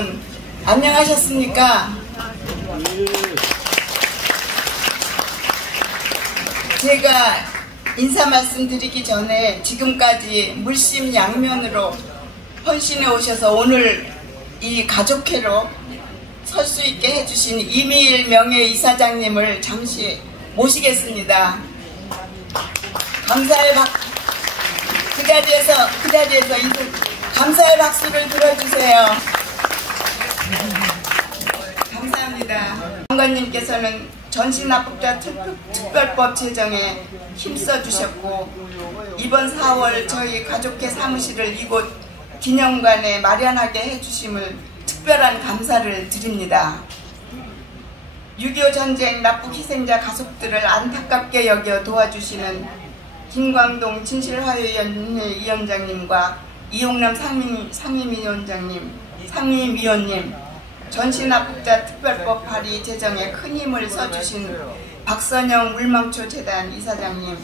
여러분 안녕하셨습니까? 제가 인사 말씀드리기 전에 지금까지 물심양면으로 헌신해 오셔서 오늘 이 가족회로 설 수 있게 해주신 이미일 명예이사장님을 잠시 모시겠습니다. 감사의 그 자리에서 감사의 박수를 들어주세요. 감사합니다. 장관님께서는 전시납북자 특별법 제정에 힘써 주셨고 이번 4월 저희 가족회 사무실을 이곳 기념관에 마련하게 해주심을 특별한 감사를 드립니다. 6.25 전쟁 납북 희생자 가족들을 안타깝게 여겨 도와주시는 김광동 진실화해위원회 위원장님과 이용남 상임위원님, 전시납북자 특별법 발의 제정에 큰 힘을 써주신 박선영 물망초 재단 이사장님,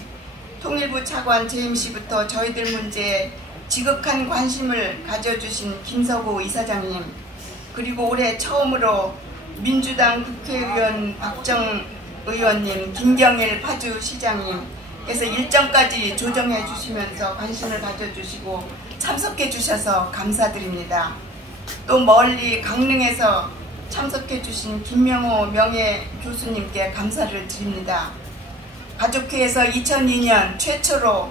통일부 차관 재임시부터 저희들 문제에 지극한 관심을 가져주신 김서구 이사장님, 그리고 올해 처음으로 민주당 국회의원 박정 의원님, 김경일 파주시장님께서 일정까지 조정해 주시면서 관심을 가져주시고 참석해 주셔서 감사드립니다. 또 멀리 강릉에서 참석해 주신 김명호 명예교수님께 감사를 드립니다. 가족회에서 2002년 최초로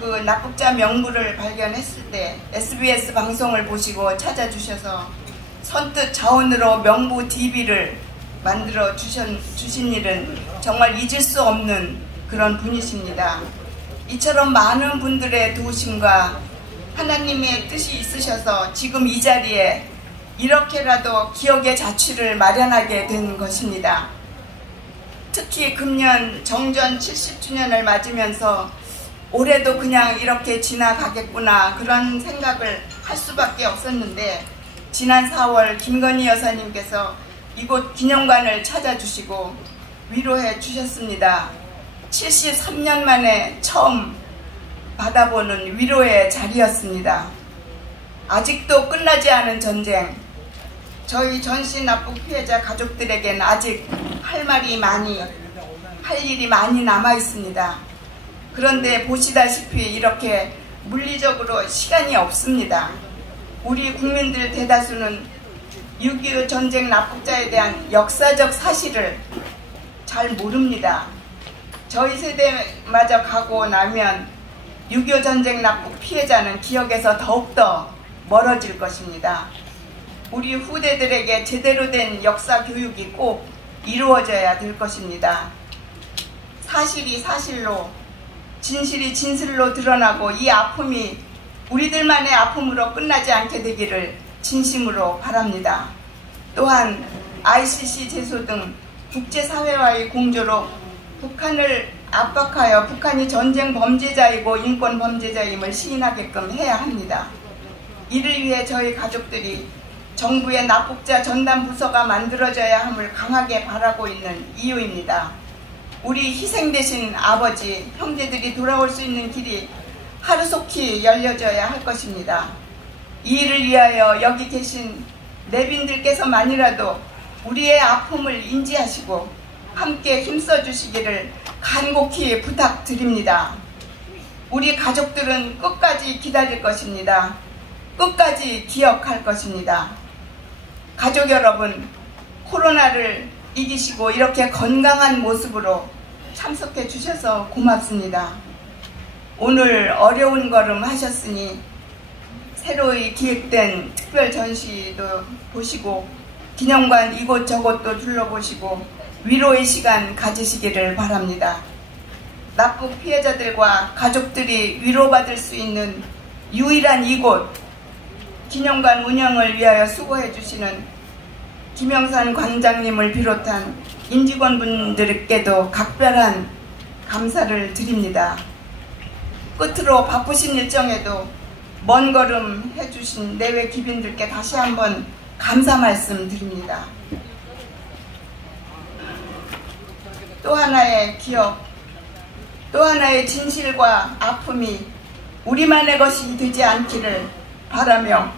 그 납북자 명부를 발견했을 때 SBS 방송을 보시고 찾아주셔서 선뜻 자원으로 명부 DB를 만들어 주신 일은 정말 잊을 수 없는 그런 분이십니다. 이처럼 많은 분들의 도우심과 하나님의 뜻이 있으셔서 지금 이 자리에 이렇게라도 기억의 자취를 마련하게 된 것입니다. 특히 금년 정전 70주년을 맞으면서 올해도 그냥 이렇게 지나가겠구나 그런 생각을 할 수밖에 없었는데 지난 4월 김건희 여사님께서 이곳 기념관을 찾아주시고 위로해 주셨습니다. 73년 만에 처음 받아보는 위로의 자리였습니다. 아직도 끝나지 않은 전쟁, 저희 전시 납북 피해자 가족들에겐 아직 할 일이 많이 남아 있습니다. 그런데 보시다시피 이렇게 물리적으로 시간이 없습니다. 우리 국민들 대다수는 6.25 전쟁 납북자에 대한 역사적 사실을 잘 모릅니다. 저희 세대마저 가고 나면 6.25 전쟁 납북 피해자는 기억에서 더욱더 멀어질 것입니다. 우리 후대들에게 제대로 된 역사 교육이 꼭 이루어져야 될 것입니다. 사실이 사실로, 진실이 진실로 드러나고 이 아픔이 우리들만의 아픔으로 끝나지 않게 되기를 진심으로 바랍니다. 또한 ICC 제소 등 국제사회와의 공조로 북한을 압박하여 북한이 전쟁 범죄자이고 인권 범죄자임을 시인하게끔 해야 합니다. 이를 위해 저희 가족들이 정부의 납북자 전담 부서가 만들어져야 함을 강하게 바라고 있는 이유입니다. 우리 희생되신 아버지, 형제들이 돌아올 수 있는 길이 하루속히 열려져야 할 것입니다. 이 일을 위하여 여기 계신 내빈들께서만이라도 우리의 아픔을 인지하시고 함께 힘써 주시기를 간곡히 부탁드립니다. 우리 가족들은 끝까지 기다릴 것입니다. 끝까지 기억할 것입니다. 가족 여러분, 코로나를 이기시고 이렇게 건강한 모습으로 참석해 주셔서 고맙습니다. 오늘 어려운 걸음 하셨으니 새로이 기획된 특별 전시도 보시고 기념관 이곳저곳도 둘러보시고 위로의 시간 가지시기를 바랍니다. 납북 피해자들과 가족들이 위로받을 수 있는 유일한 이곳 기념관 운영을 위하여 수고해 주시는 김영산 관장님을 비롯한 임직원분들께도 각별한 감사를 드립니다. 끝으로 바쁘신 일정에도 먼 걸음 해주신 내외 기빈들께 다시 한번 감사 말씀 드립니다. 또 하나의 기억, 또 하나의 진실과 아픔이 우리만의 것이 되지 않기를 바라며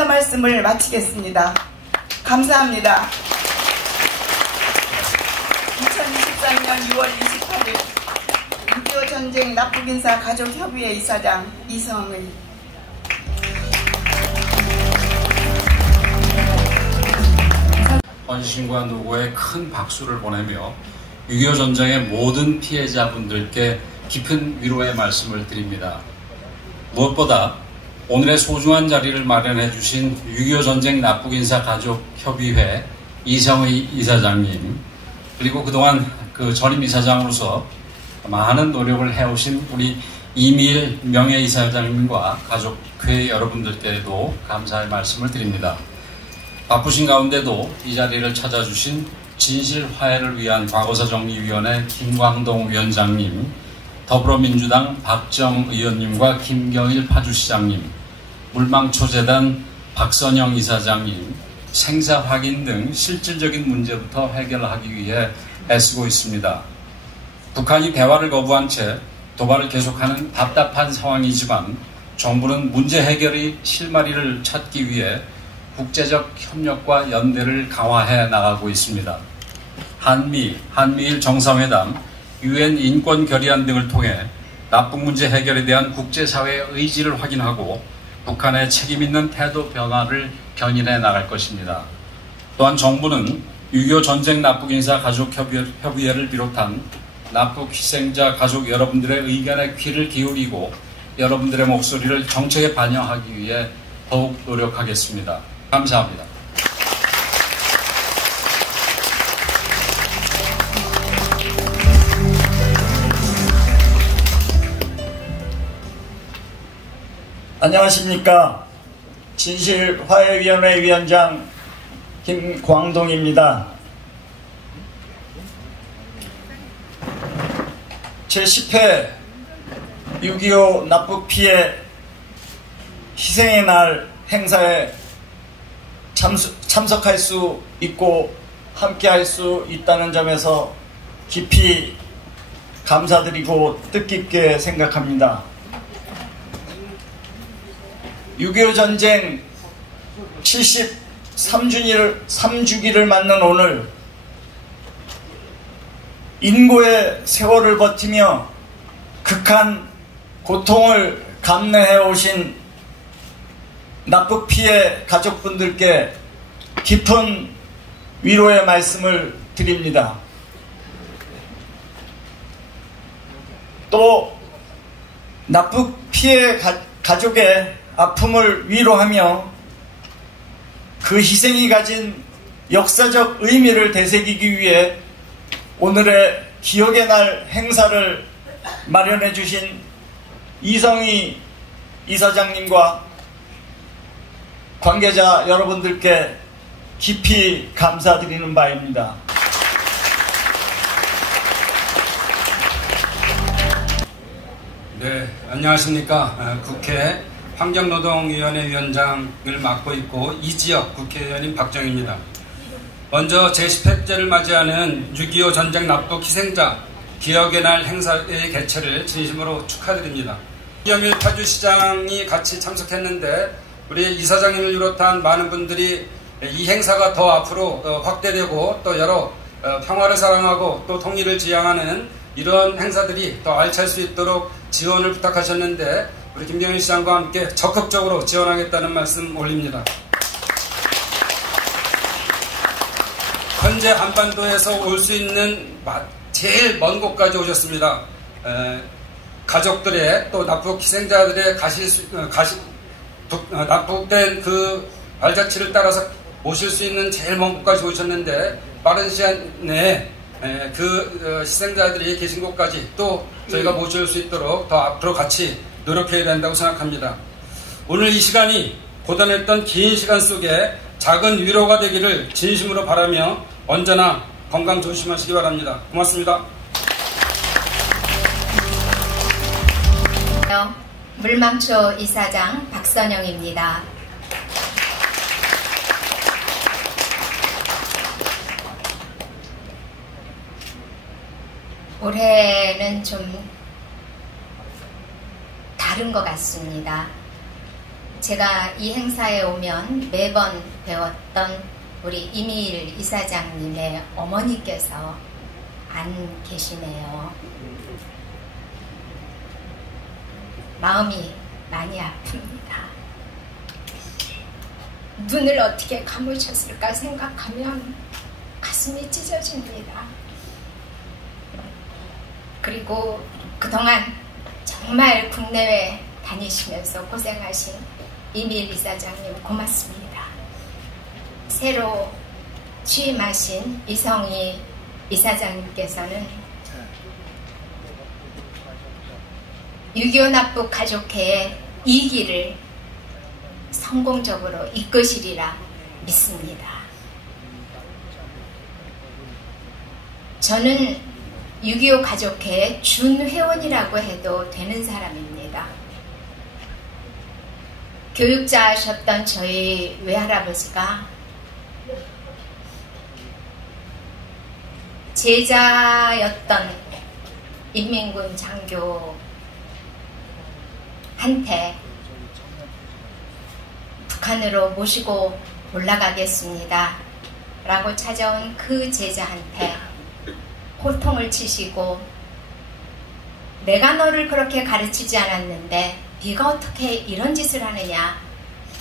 인사 말씀을 마치겠습니다. 감사합니다. 2023년 6월 28일 6.25 전쟁 납북인사 가족협의회 이사장 이성의. 헌신과 노고에 큰 박수를 보내며 6.25 전쟁의 모든 피해자분들께 깊은 위로의 말씀을 드립니다. 무엇보다 오늘의 소중한 자리를 마련해 주신 6.25 전쟁 납북인사 가족협의회 이성의 이사장님, 그리고 그동안 그 전임 이사장으로서 많은 노력을 해오신 우리 이미일 명예이사장님과 가족회 여러분들께도 감사의 말씀을 드립니다. 바쁘신 가운데도 이 자리를 찾아주신 진실화해를 위한 과거사정리위원회 김광동 위원장님, 더불어민주당 박정 의원님과 김경일 파주시장님, 물망초재단 박선영 이사장님, 생사 확인 등 실질적인 문제부터 해결하기 위해 애쓰고 있습니다. 북한이 대화를 거부한 채 도발을 계속하는 답답한 상황이지만 정부는 문제 해결의 실마리를 찾기 위해 국제적 협력과 연대를 강화해 나가고 있습니다. 한미일 정상회담, UN 인권 결의안 등을 통해 납북 문제 해결에 대한 국제사회의 의지를 확인하고 북한의 책임있는 태도 변화를 견인해 나갈 것입니다. 또한 정부는 6.25 전쟁 납북인사 가족협의회를 비롯한 납북 희생자 가족 여러분들의 의견에 귀를 기울이고 여러분들의 목소리를 정책에 반영하기 위해 더욱 노력하겠습니다. 감사합니다. 안녕하십니까. 진실화해위원회 위원장 김광동입니다. 제10회 6.25 납북 피해 희생의 날 행사에 참석할 수 있고 함께할 수 있다는 점에서 깊이 감사드리고 뜻깊게 생각합니다. 6.25 전쟁 73주기를 맞는 오늘, 인고의 세월을 버티며 극한 고통을 감내해 오신 납북 피해 가족분들께 깊은 위로의 말씀을 드립니다. 또 납북 피해 가족의 아픔을 위로하며 그 희생이 가진 역사적 의미를 되새기기 위해 오늘의 기억의 날 행사를 마련해 주신 이성희 이사장님과 관계자 여러분들께 깊이 감사드리는 바입니다. 네, 안녕하십니까. 국회 환경노동위원회 위원장을 맡고 있고 이지역 국회의원인 박정희입니다. 먼저 제10회째를 맞이하는 6.25 전쟁 납북 희생자 기억의 날 행사의 개최를 진심으로 축하드립니다. 김경일 파주시장이 같이 참석했는데 우리 이사장님을 비롯한 많은 분들이 이 행사가 더 앞으로 확대되고 또 여러 평화를 사랑하고 또 통일을 지향하는 이런 행사들이 더 알찰 수 있도록 지원을 부탁하셨는데 우리 김경일 시장과 함께 적극적으로 지원하겠다는 말씀 올립니다. 현재 한반도에서 올 수 있는 제일 먼 곳까지 오셨습니다. 가족들의 또 납북 희생자들의 납북된 그 발자취를 따라서 오실 수 있는 제일 먼 곳까지 오셨는데 빠른 시간 내에 그 희생자들이 계신 곳까지 또 저희가 모실 수 있도록 더 앞으로 같이 노력해야 된다고 생각합니다. 오늘 이 시간이 고단했던 긴 시간 속에 작은 위로가 되기를 진심으로 바라며 언제나 건강 조심하시기 바랍니다. 고맙습니다. 물망초 이사장 박선영입니다. 올해는 좀 다른 것 같습니다. 제가 이 행사에 오면 매번 배웠던 우리 이미일 이사장님의 어머니께서 안 계시네요. 마음이 많이 아픕니다. 눈을 어떻게 감으셨을까 생각하면 가슴이 찢어집니다. 그리고 그동안 정말 국내외 다니시면서 고생하신 이미일 이사장님 고맙습니다. 새로 취임하신 이성희 이사장님께서는 6.25 납북 가족회의 2기를 성공적으로 이끄시리라 믿습니다. 저는 6.25 가족회의 준회원이라고 해도 되는 사람입니다. 교육자하셨던 저희 외할아버지가 제자였던 인민군 장교한테 북한으로 모시고 올라가겠습니다 라고 찾아온 그 제자한테 호통을 치시고 내가 너를 그렇게 가르치지 않았는데 네가 어떻게 이런 짓을 하느냐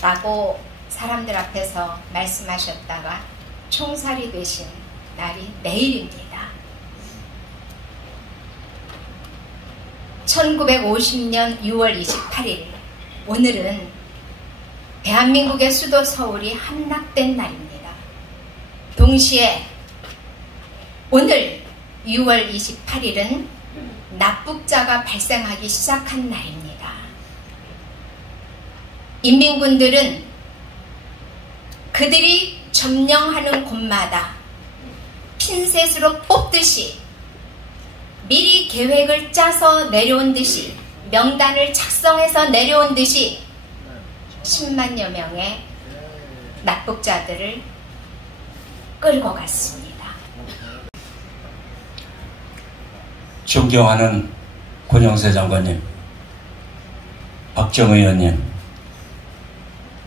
라고 사람들 앞에서 말씀하셨다가 총살이 되신 날이 내일입니다. 1950년 6월 28일 오늘은 대한민국의 수도 서울이 함락된 날입니다. 동시에 오늘 6월 28일은 납북자가 발생하기 시작한 날입니다. 인민군들은 그들이 점령하는 곳마다 핀셋으로 뽑듯이 미리 계획을 짜서 내려온 듯이 명단을 작성해서 내려온 듯이 10만여 명의 납북자들을 끌고 갔습니다. 존경하는 권영세 장관님, 박정의 의원님,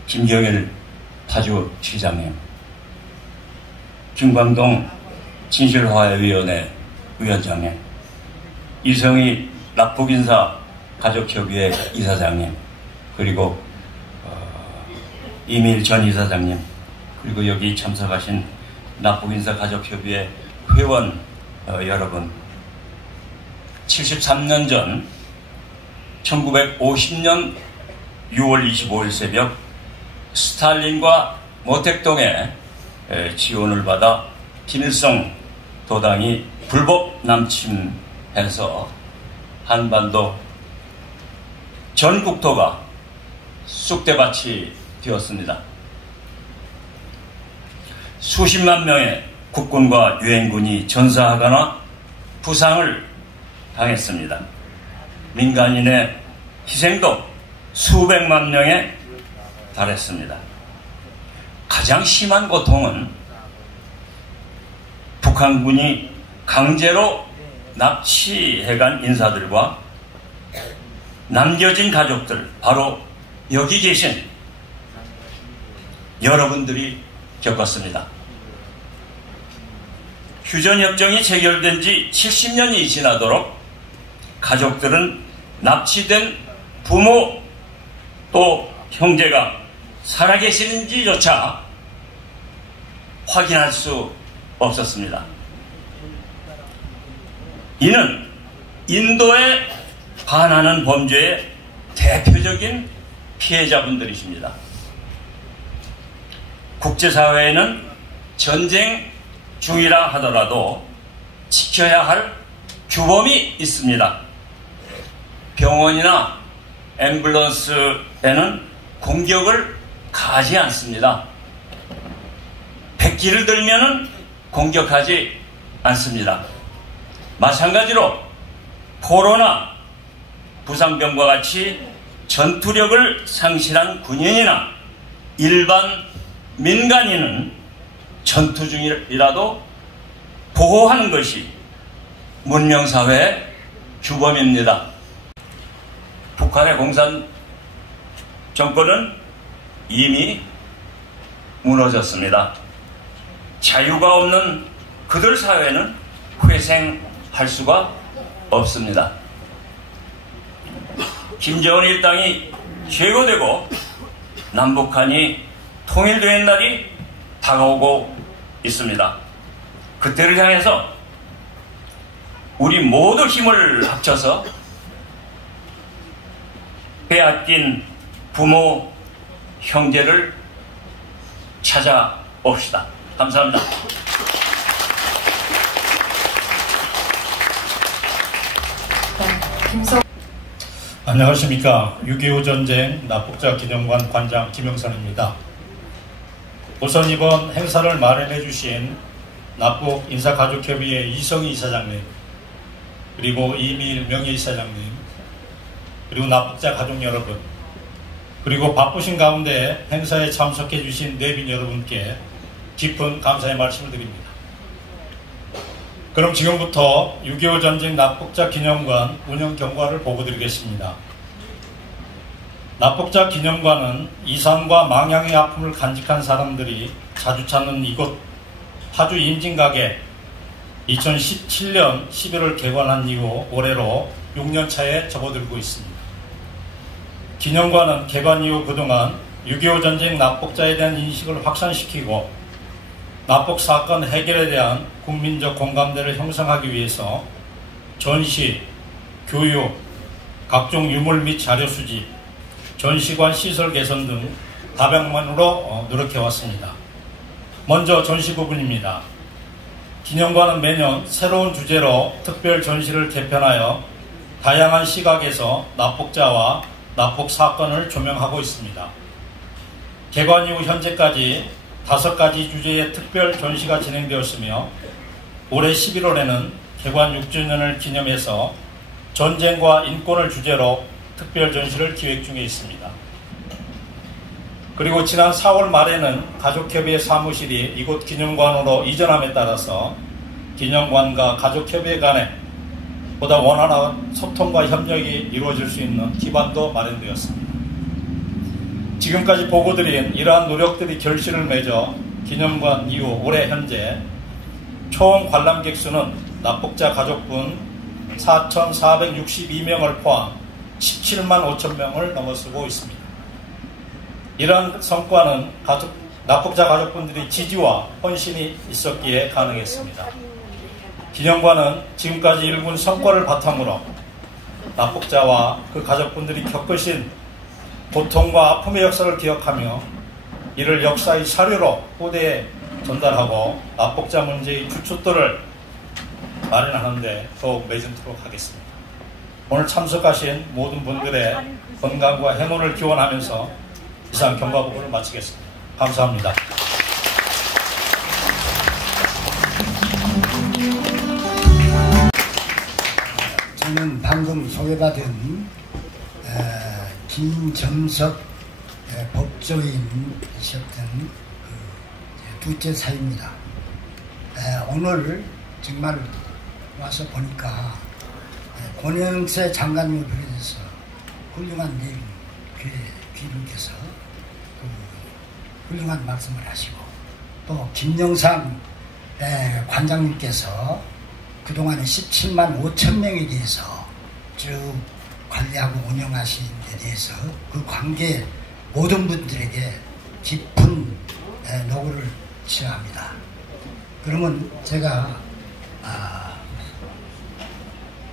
김경일 파주시장님, 김광동 진실화해위원회 위원장님, 이성희 납북인사 가족협의회 이사장님, 그리고 이미일 전 이사장님, 그리고 여기 참석하신 납북인사 가족협의회 회원 여러분, 73년 전 1950년 6월 25일 새벽 스탈린과 모택동의 지원을 받아 김일성 도당이 불법 남침해서 한반도 전 국토가 쑥대밭이 되었습니다. 수십만 명의 국군과 유엔군이 전사하거나 부상을 당했습니다. 민간인의 희생도 수백만 명에 달했습니다. 가장 심한 고통은 북한군이 강제로 납치해간 인사들과 남겨진 가족들, 바로 여기 계신 여러분들이 겪었습니다. 휴전협정이 체결된 지 70년이 지나도록 가족들은 납치된 부모 또 형제가 살아계시는지조차 확인할 수 없었습니다. 이는 인도에 반하는 범죄의 대표적인 피해자분들이십니다. 국제사회에는 전쟁 중이라 하더라도 지켜야 할 규범이 있습니다. 병원이나 앰뷸런스에는 공격을 가하지 않습니다. 백기를 들면은 공격하지 않습니다. 마찬가지로 코로나 부상병과 같이 전투력을 상실한 군인이나 일반 민간인은 전투 중이라도 보호하는 것이 문명사회의 규범입니다. 북한의 공산 정권은 이미 무너졌습니다. 자유가 없는 그들 사회는 회생할 수가 없습니다. 김정은 일당이 제거되고 남북한이 통일된 날이 다가오고 있습니다. 그때를 향해서 우리 모두 힘을 합쳐서 빼앗긴 부모, 형제를 찾아옵시다. 감사합니다. 안녕하십니까. 6.25 전쟁 납북자 기념관 관장 김영선입니다. 우선 이번 행사를 마련해 주신 납북 인사가족협의회 이성희 이사장님, 그리고 이미일 명예이사장님, 그리고 납북자 가족 여러분, 그리고 바쁘신 가운데 행사에 참석해 주신 내빈 여러분께 깊은 감사의 말씀을 드립니다. 그럼 지금부터 6.25 전쟁 납북자 기념관 운영 경과를 보고드리겠습니다. 납북자 기념관은 이산과 망향의 아픔을 간직한 사람들이 자주 찾는 이곳 파주 임진각에 2017년 11월 개관한 이후 올해로 6년 차에 접어들고 있습니다. 기념관은 개관 이후 그동안 6.25 전쟁 납북자에 대한 인식을 확산시키고 납북 사건 해결에 대한 국민적 공감대를 형성하기 위해서 전시, 교육, 각종 유물 및 자료 수집, 전시관 시설 개선 등 다방면으로 노력해왔습니다. 먼저 전시 부분입니다. 기념관은 매년 새로운 주제로 특별 전시를 개편하여 다양한 시각에서 납북자와 납북 사건을 조명하고 있습니다. 개관 이후 현재까지 5가지 주제의 특별 전시가 진행되었으며 올해 11월에는 개관 6주년을 기념해서 전쟁과 인권을 주제로 특별 전시를 기획 중에 있습니다. 그리고 지난 4월 말에는 가족협의회 사무실이 이곳 기념관으로 이전함에 따라서 기념관과 가족협의회 간에 보다 원활한 소통과 협력이 이루어질 수 있는 기반도 마련되었습니다. 지금까지 보고드린 이러한 노력들이 결실을 맺어 기념관 이후 올해 현재 총 관람객 수는 납북자 가족분 4,462명을 포함 17만 5천 명을 넘어서고 있습니다. 이러한 성과는 납북자 가족분들의 지지와 헌신이 있었기에 가능했습니다. 기념관은 지금까지 일군 성과를 바탕으로 납북자와 그 가족분들이 겪으신 고통과 아픔의 역사를 기억하며 이를 역사의 사료로 후대에 전달하고 납북자 문제의 주춧돌을 마련하는 데 더욱 매진토록 하겠습니다. 오늘 참석하신 모든 분들의 건강과 행운을 기원하면서 이상 경과 부분을 마치겠습니다. 감사합니다. 저는 방금 소개받은 김정석 법조인이셨던 둘째 사입니다. 오늘 정말 와서 보니까 권영세 장관님을 비롯해서 훌륭한 귀인께서 훌륭한 말씀을 하시고 또 김영삼 관장님께서 그동안에 17만 5천 명에 대해서 쭉 관리하고 운영하신 데 대해서 그 관계 모든 분들에게 깊은 노고를 치러합니다. 그러면 제가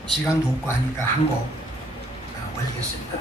시간도 없고 하니까 한 곡 올리겠습니다.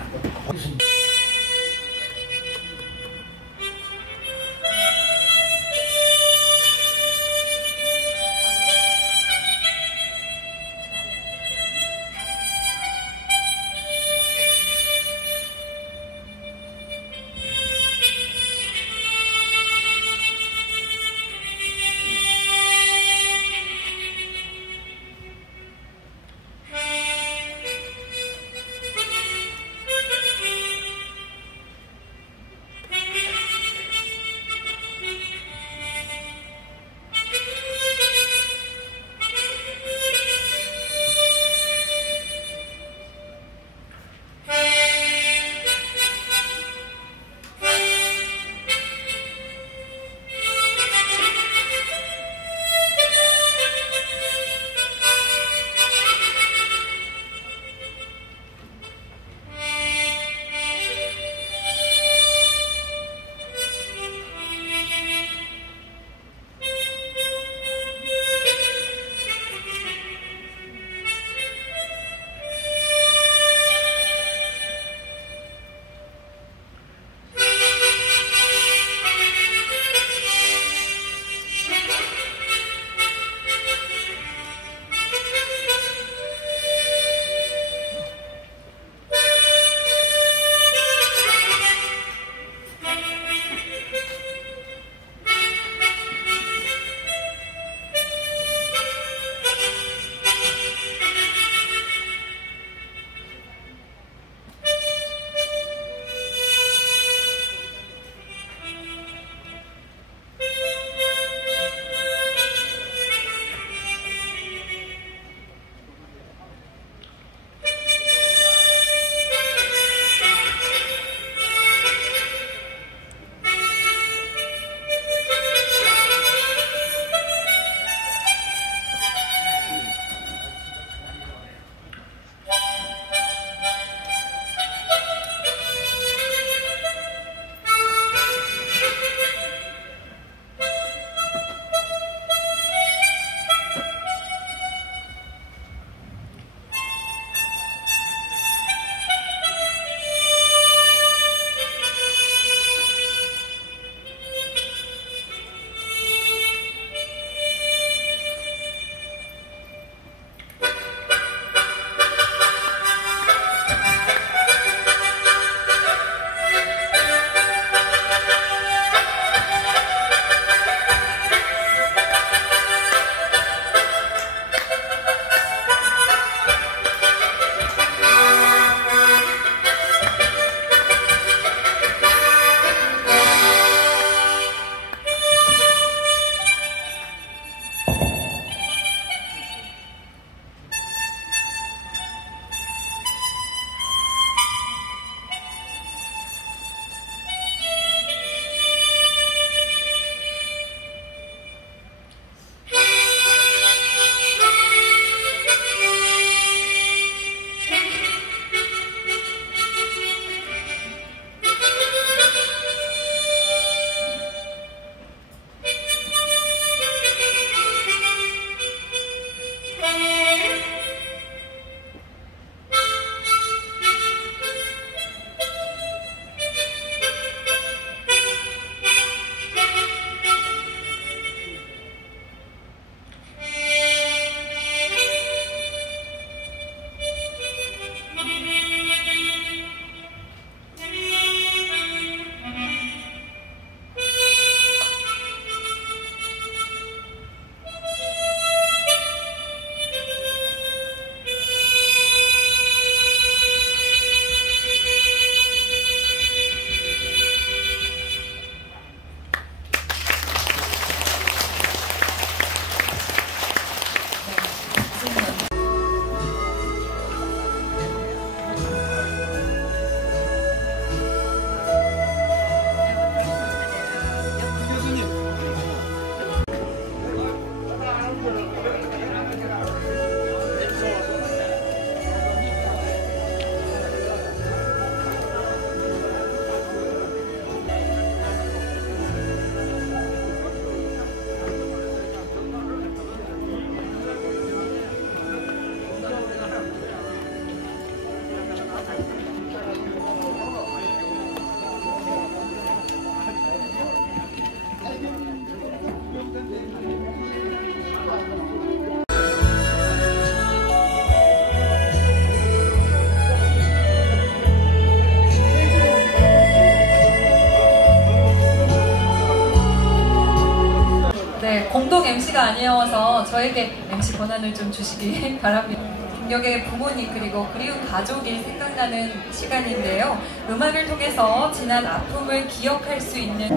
공동 MC가 아니어서 저에게 MC 권한을 좀 주시기 바랍니다. 김경의 부모님 그리고 그리운 가족이 생각나는 시간인데요. 음악을 통해서 지난 아픔을 기억할 수 있는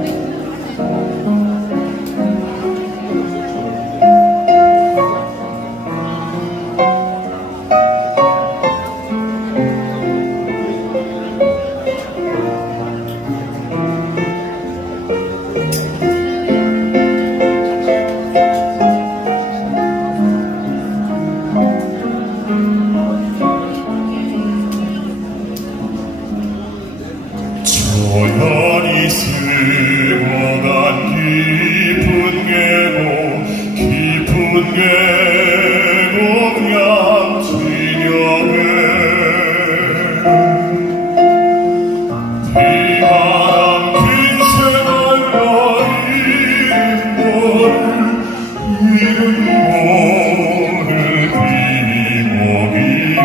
조연이 스며간 깊은 계곡 양진역에 비바람 긴 새날과 이름모를 비목이여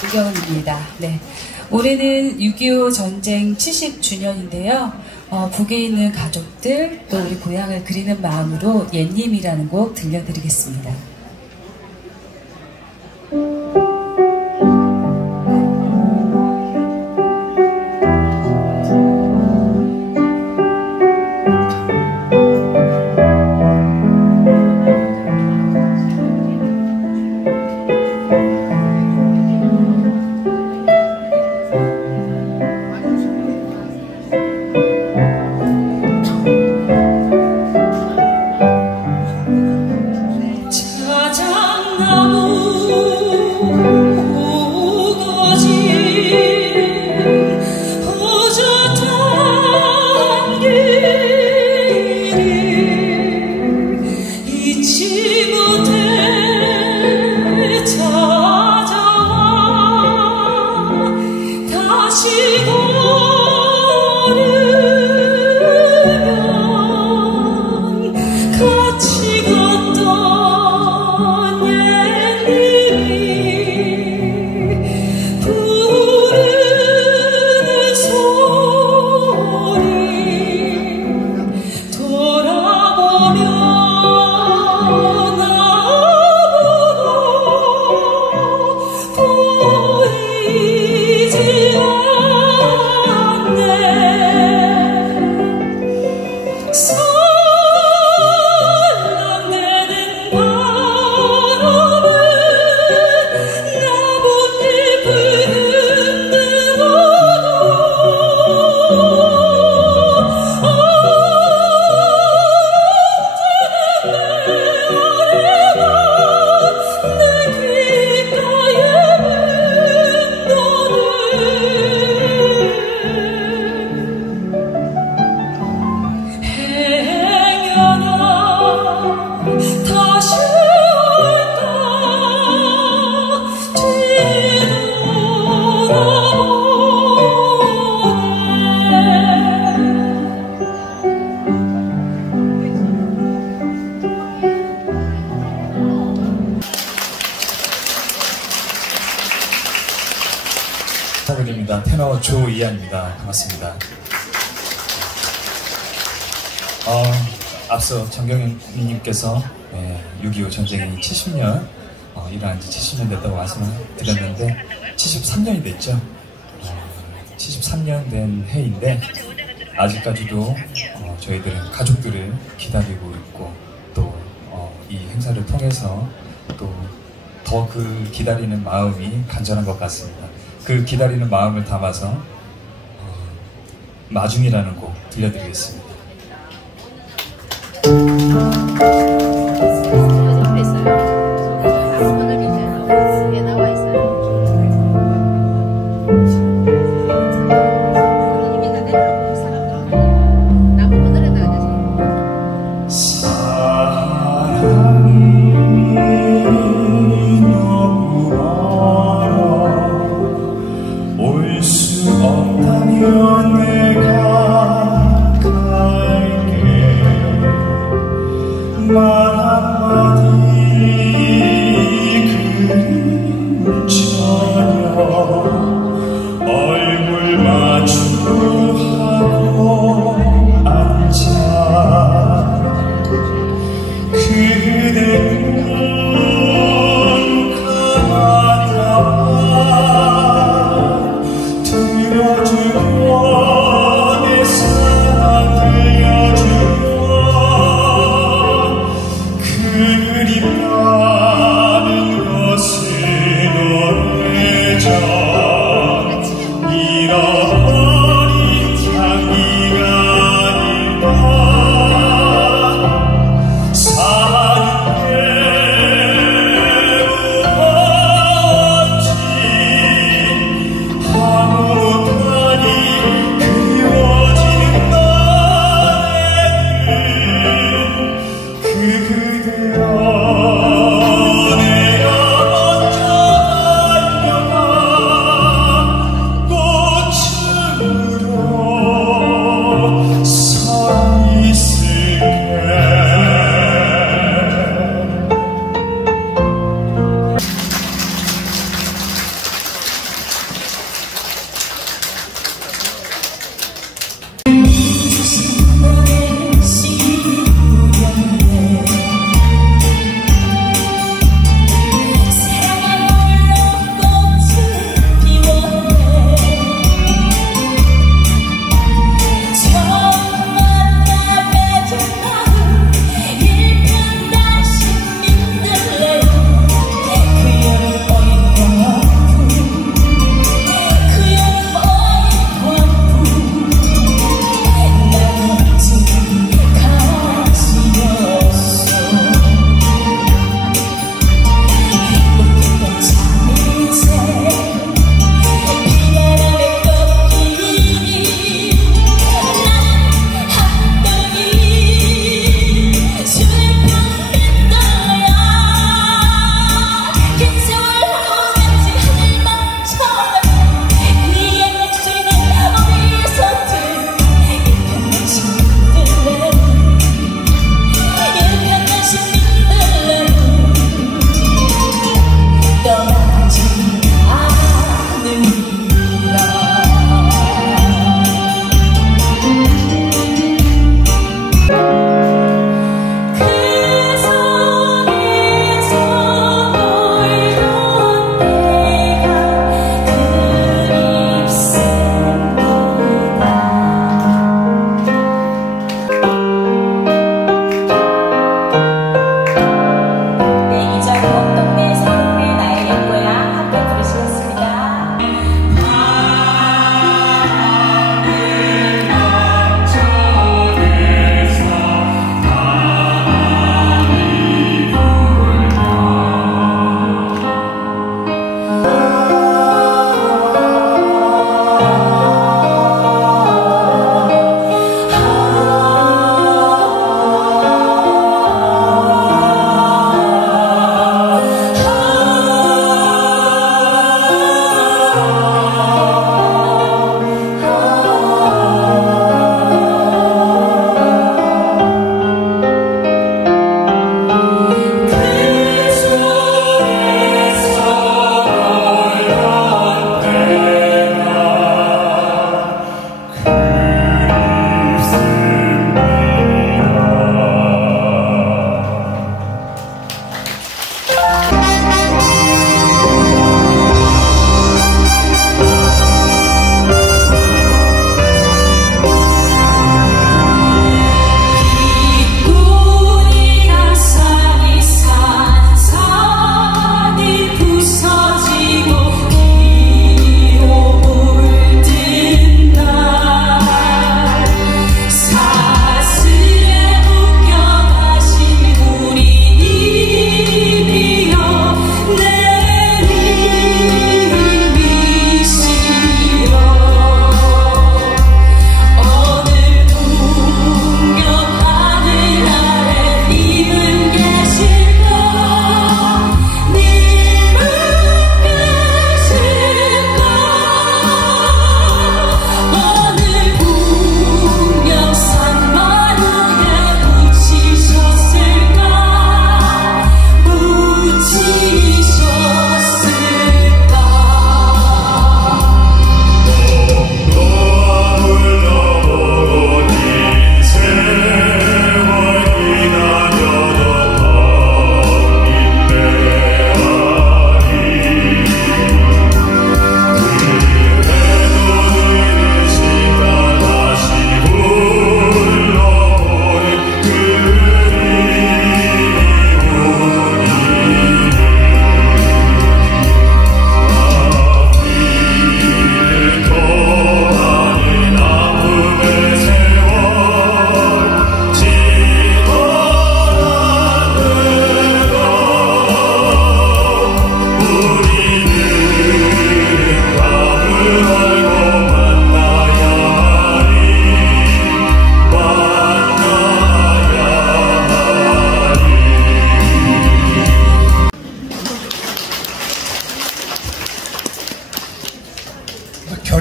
구경입니다. 네. 올해는 6.25 전쟁 70주년인데요. 북에 있는 가족들 또 우리 고향을 그리는 마음으로 옛님이라는 곡 들려드리겠습니다. 축하드립니다. 테너 조이한입니다. 반갑습니다. 앞서 정경민님께서 6.25 전쟁이 70년 일어난 지 70년 됐다고 말씀을 드렸는데 73년이 됐죠. 73년 된 해인데 아직까지도 저희들은 가족들을 기다리고 있고 또 이 행사를 통해서 또 더 그 기다리는 마음이 간절한 것 같습니다. 그 기다리는 마음을 담아서 마중이라는 곡 들려드리겠습니다. 나와 있어요.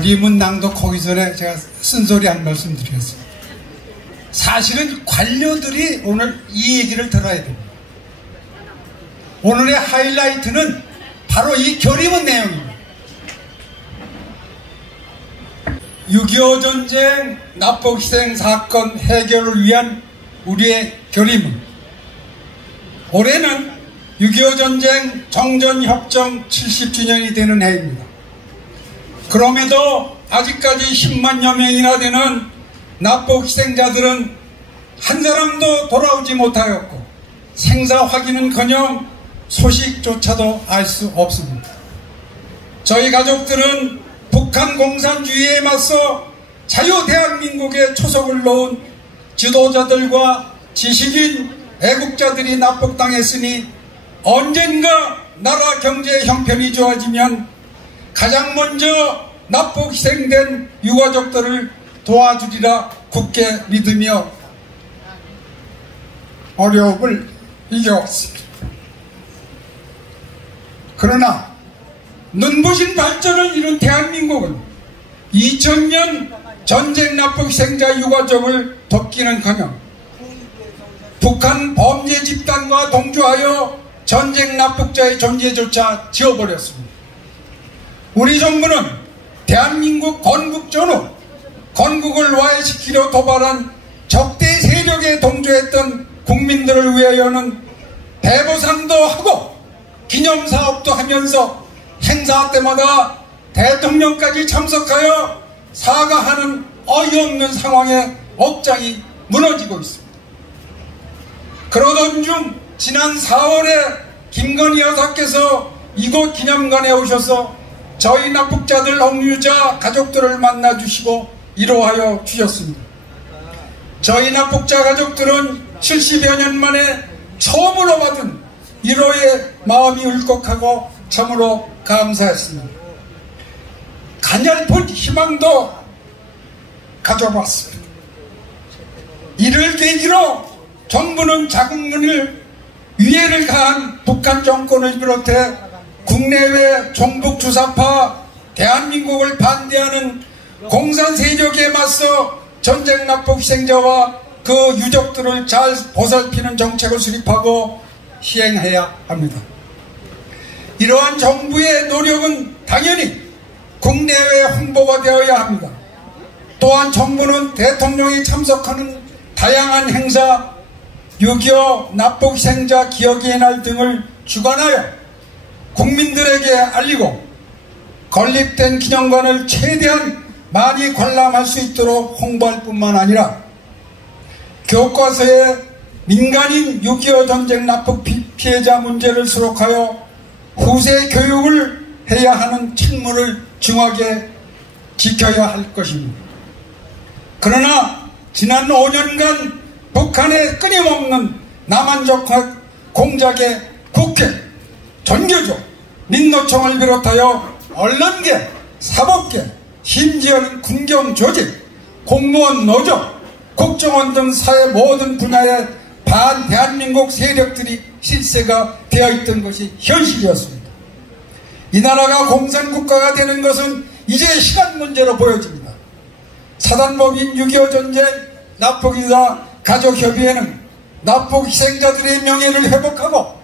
결의문 낭독하기 전에 제가 쓴소리 한 말씀 드리겠습니다. 사실은 관료들이 오늘 이 얘기를 들어야 됩니다. 오늘의 하이라이트는 바로 이 결의문 내용입니다. 6.25 전쟁 납북희생 사건 해결을 위한 우리의 결의문. 올해는 6.25 전쟁 정전협정 70주년이 되는 해입니다. 그럼에도 아직까지 10만여 명이나 되는 납북희생자들은 한 사람도 돌아오지 못하였고 생사 확인은커녕 소식조차도 알 수 없습니다. 저희 가족들은 북한 공산주의에 맞서 자유 대한민국에 초석을 놓은 지도자들과 지식인, 애국자들이 납북당했으니 언젠가 나라 경제 형편이 좋아지면 가장 먼저 납북 희생된 유가족들을 도와주리라 굳게 믿으며 어려움을 이겨왔습니다. 그러나 눈부신 발전을 이룬 대한민국은 2000년 전쟁 납북 희생자 유가족을 돕기는커녕 북한 범죄 집단과 동조하여 전쟁 납북자의 존재조차 지워버렸습니다. 우리 정부는 대한민국 건국 전후 건국을 와해시키려 도발한 적대 세력에 동조했던 국민들을 위하여는 대보상도 하고 기념사업도 하면서 행사 때마다 대통령까지 참석하여 사과하는 어이없는 상황에 억장이 무너지고 있습니다. 그러던 중 지난 4월에 김건희 여사께서 이곳 기념관에 오셔서 저희 납북자들 억류자 가족들을 만나주시고 위로하여 주셨습니다. 저희 납북자 가족들은 70여 년 만에 처음으로 받은 위로의 마음이 울컥하고 참으로 감사했습니다. 가냘픈 희망도 가져봤습니다. 이를 계기로 정부는 자국문을 위해를 가한 북한 정권을 비롯해 국내외 종북주사파 대한민국을 반대하는 공산 세력에 맞서 전쟁 납북 희생자와 그 유족들을 잘 보살피는 정책을 수립하고 시행해야 합니다. 이러한 정부의 노력은 당연히 국내외 홍보가 되어야 합니다. 또한 정부는 대통령이 참석하는 다양한 행사, 6.25 납북희생자 기억의 날 등을 주관하여 국민들에게 알리고 건립된 기념관을 최대한 많이 관람할 수 있도록 홍보할 뿐만 아니라 교과서에 민간인 6.25 전쟁 납북 피해자 문제를 수록하여 후세 교육을 해야 하는 책무를 중하게 지켜야 할 것입니다. 그러나 지난 5년간 북한의 끊임없는 남한적 공작에 국회, 전교조, 민노총을 비롯하여 언론계, 사법계, 심지어는 군경 조직, 공무원 노조, 국정원 등 사회 모든 분야의 반대한민국 세력들이 실세가 되어 있던 것이 현실이었습니다. 이 나라가 공산국가가 되는 것은 이제 시간 문제로 보여집니다. 사단법인 6.25 전쟁 납북이자 가족협의회는 납북 희생자들의 명예를 회복하고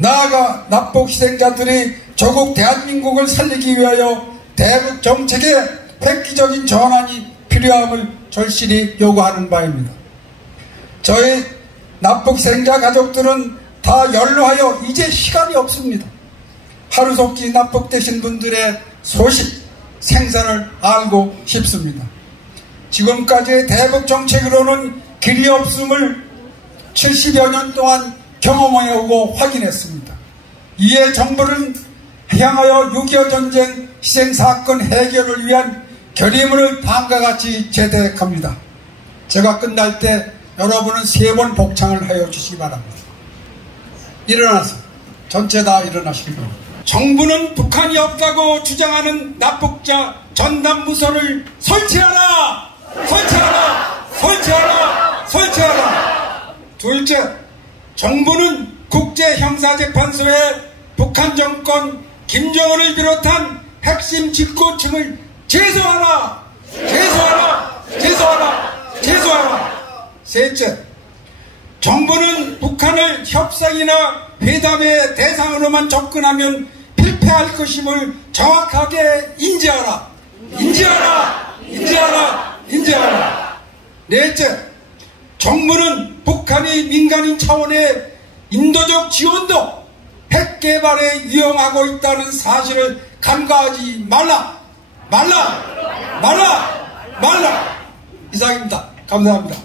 나아가 납북 희생자들이 조국 대한민국을 살리기 위하여 대북 정책의 획기적인 전환이 필요함을 절실히 요구하는 바입니다. 저희 납북 희생자 가족들은 다 연로하여 이제 시간이 없습니다. 하루속히 납북되신 분들의 소식, 생사를 알고 싶습니다. 지금까지의 대북 정책으로는 길이 없음을 70여 년 동안 경험해오고 확인했습니다. 이에 정부는 향하여 6.25 전쟁 희생사건 해결을 위한 결의문을 다음과 같이 제대합니다. 제가 끝날 때 여러분은 3번 복창을 하여 주시기 바랍니다. 일어나서 전체 다 일어나시기 바랍니다. 정부는 북한이 없다고 주장하는 납북자 전담부서를 설치하라! 설치하라! 설치하라! 설치하라! 둘째, 정부는 국제형사재판소에 북한 정권 김정은을 비롯한 핵심 집권층을 제소하라! 제소하라! 제소하라! 제소하라! 셋째, 정부는 북한을 협상이나 회담의 대상으로만 접근하면 필패할 것임을 정확하게 인지하라! 인지하라! 인지하라! 인지하라! 넷째, 정부는 북한이 민간인 차원의 인도적 지원도 핵 개발에 이용하고 있다는 사실을 간과하지 말라! 말라! 말라! 말라! 이상입니다. 감사합니다.